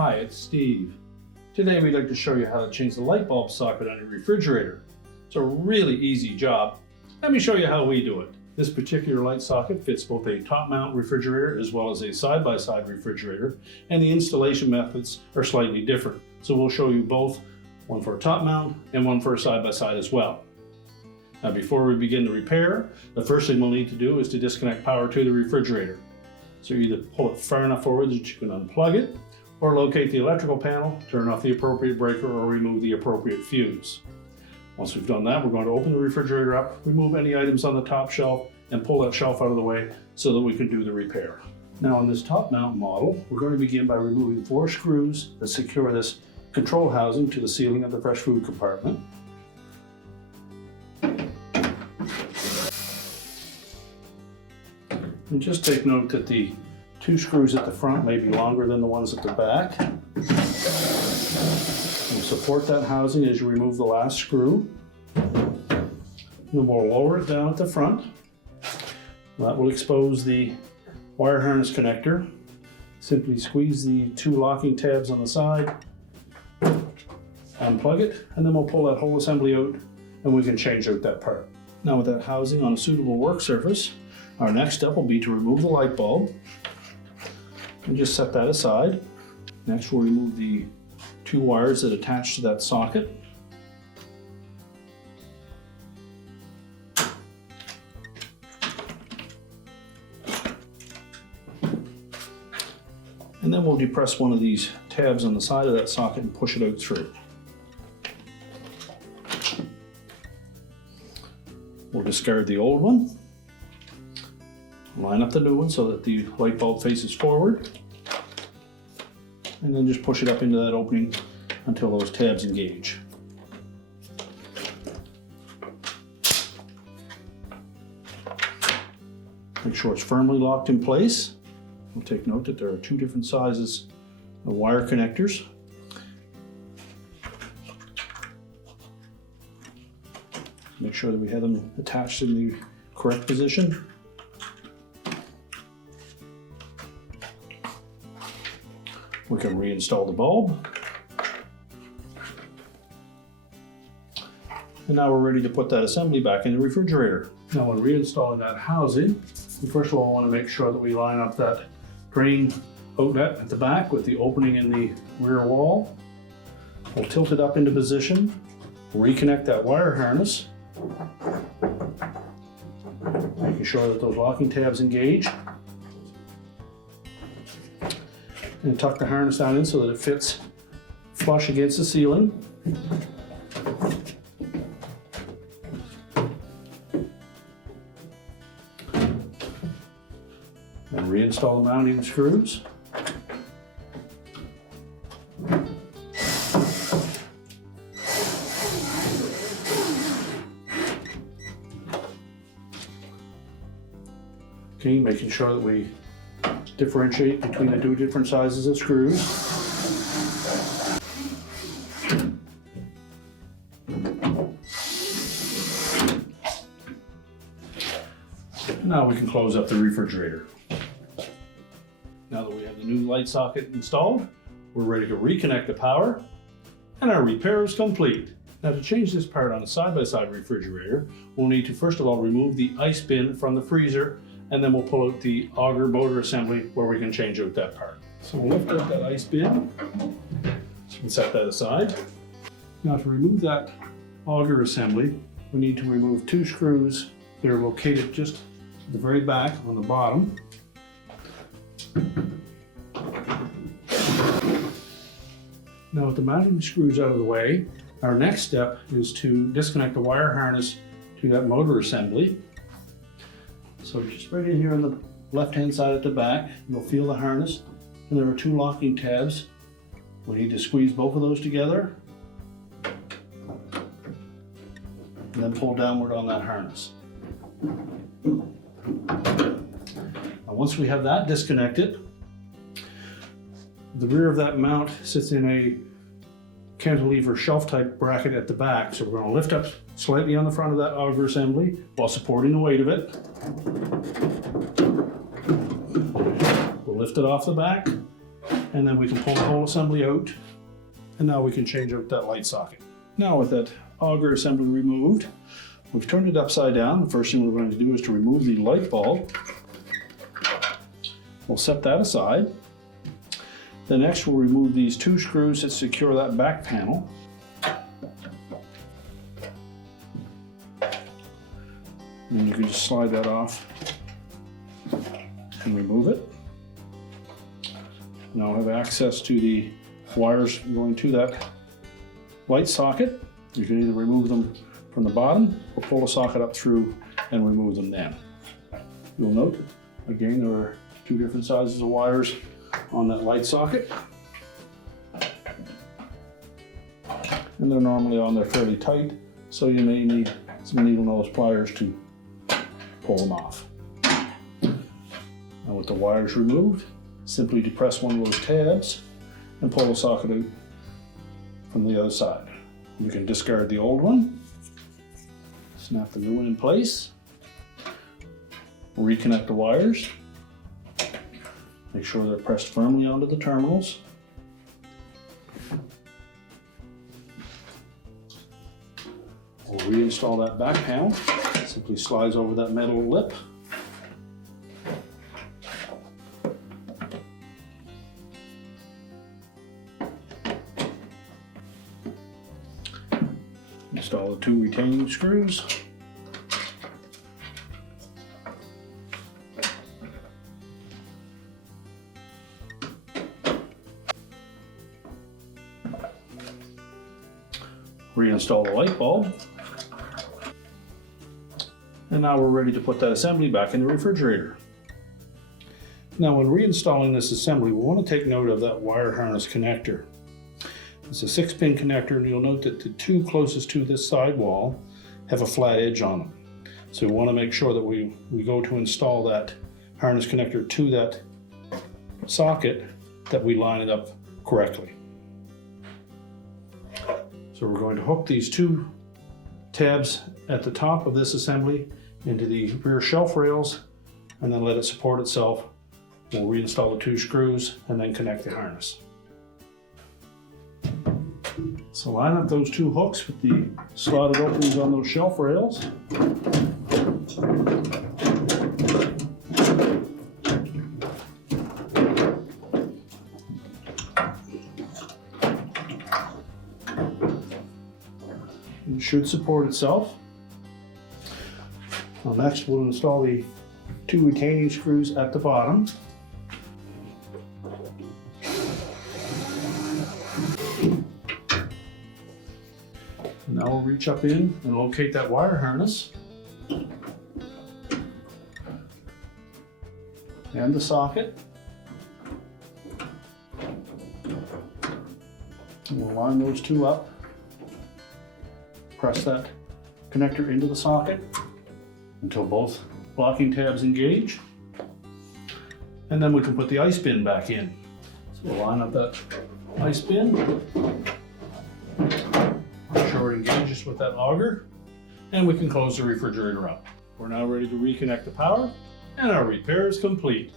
Hi, it's Steve. Today we'd like to show you how to change the light bulb socket on your refrigerator. It's a really easy job. Let me show you how we do it. This particular light socket fits both a top mount refrigerator as well as a side-by-side refrigerator, and the installation methods are slightly different. So we'll show you both, one for a top mount and one for a side-by-side as well. Now before we begin the repair, the first thing we'll need to do is to disconnect power to the refrigerator. So you either pull it far enough forward that you can unplug it, or locate the electrical panel, turn off the appropriate breaker, or remove the appropriate fuse. Once we've done that, we're going to open the refrigerator up, remove any items on the top shelf, and pull that shelf out of the way so that we can do the repair. Now on this top mount model, we're going to begin by removing 4 screws that secure this control housing to the ceiling of the fresh food compartment. And just take note that the 2 screws at the front may be longer than the ones at the back. And support that housing as you remove the last screw. And then we'll lower it down at the front. That will expose the wire harness connector. Simply squeeze the 2 locking tabs on the side, unplug it, and then we'll pull that whole assembly out and we can change out that part. Now with that housing on a suitable work surface, our next step will be to remove the light bulb. And just set that aside. Next we'll remove the 2 wires that attach to that socket. And then we'll depress one of these tabs on the side of that socket and push it out through. We'll discard the old one. Line up the new one so that the light bulb faces forward, and then just push it up into that opening until those tabs engage. Make sure it's firmly locked in place. We'll take note that there are 2 different sizes of wire connectors. Make sure that we have them attached in the correct position. We can reinstall the bulb. And now we're ready to put that assembly back in the refrigerator. Now when reinstalling that housing, we first of all want to make sure that we line up that drain outlet at the back with the opening in the rear wall. We'll tilt it up into position, reconnect that wire harness, making sure that those locking tabs engage. And tuck the harness down in so that it fits flush against the ceiling. And reinstall the mounting screws. Okay, making sure that we differentiate between the 2 different sizes of screws. Now we can close up the refrigerator. Now that we have the new light socket installed, we're ready to reconnect the power, and our repair is complete. Now to change this part on a side-by-side refrigerator, we'll need to first of all remove the ice bin from the freezer, and then we'll pull out the auger motor assembly where we can change out that part. So we'll lift out that ice bin, so we can set that aside. Now to remove that auger assembly, we need to remove 2 screws that are located just at the very back on the bottom. Now with the mounting screws out of the way, our next step is to disconnect the wire harness to that motor assembly. So just right in here on the left-hand side at the back, you'll feel the harness, and there are 2 locking tabs. We need to squeeze both of those together, and then pull downward on that harness. Now once we have that disconnected, the rear of that mount sits in a cantilever shelf type bracket at the back. So we're going to lift up slightly on the front of that auger assembly while supporting the weight of it. We'll lift it off the back, and then we can pull the whole assembly out. And now we can change out that light socket. Now with that auger assembly removed, we've turned it upside down. The first thing we're going to do is to remove the light bulb. We'll set that aside. Then next we'll remove these 2 screws that secure that back panel. And you can just slide that off and remove it. Now I have access to the wires going to that light socket. You can either remove them from the bottom or pull the socket up through and remove them then. You'll note, again, there are 2 different sizes of wires on that light socket. And they're normally on there fairly tight, so you may need some needle nose pliers to pull them off. Now with the wires removed, simply depress one of those tabs and pull the socket out from the other side. We can discard the old one, snap the new one in place, reconnect the wires, make sure they're pressed firmly onto the terminals. We'll reinstall that back panel. Simply slides over that metal lip. Install the 2 retaining screws. Reinstall the light bulb. And now we're ready to put that assembly back in the refrigerator. Now when reinstalling this assembly, we want to take note of that wire harness connector. It's a 6-pin connector, and you'll note that the 2 closest to this side wall have a flat edge on them. So we want to make sure that we go to install that harness connector to that socket, that we line it up correctly. So we're going to hook these 2 tabs at the top of this assembly into the rear shelf rails, and then let it support itself. We'll reinstall the 2 screws and then connect the harness. So line up those 2 hooks with the slotted openings on those shelf rails. It should support itself. Well, next we'll install the 2 retaining screws at the bottom. Now we'll reach up in and locate that wire harness and the socket. And we'll line those 2 up. Press that connector into the socket until both locking tabs engage. And then we can put the ice bin back in. So we'll line up that ice bin. Make sure it engages with that auger. And we can close the refrigerator up. We're now ready to reconnect the power, and our repair is complete.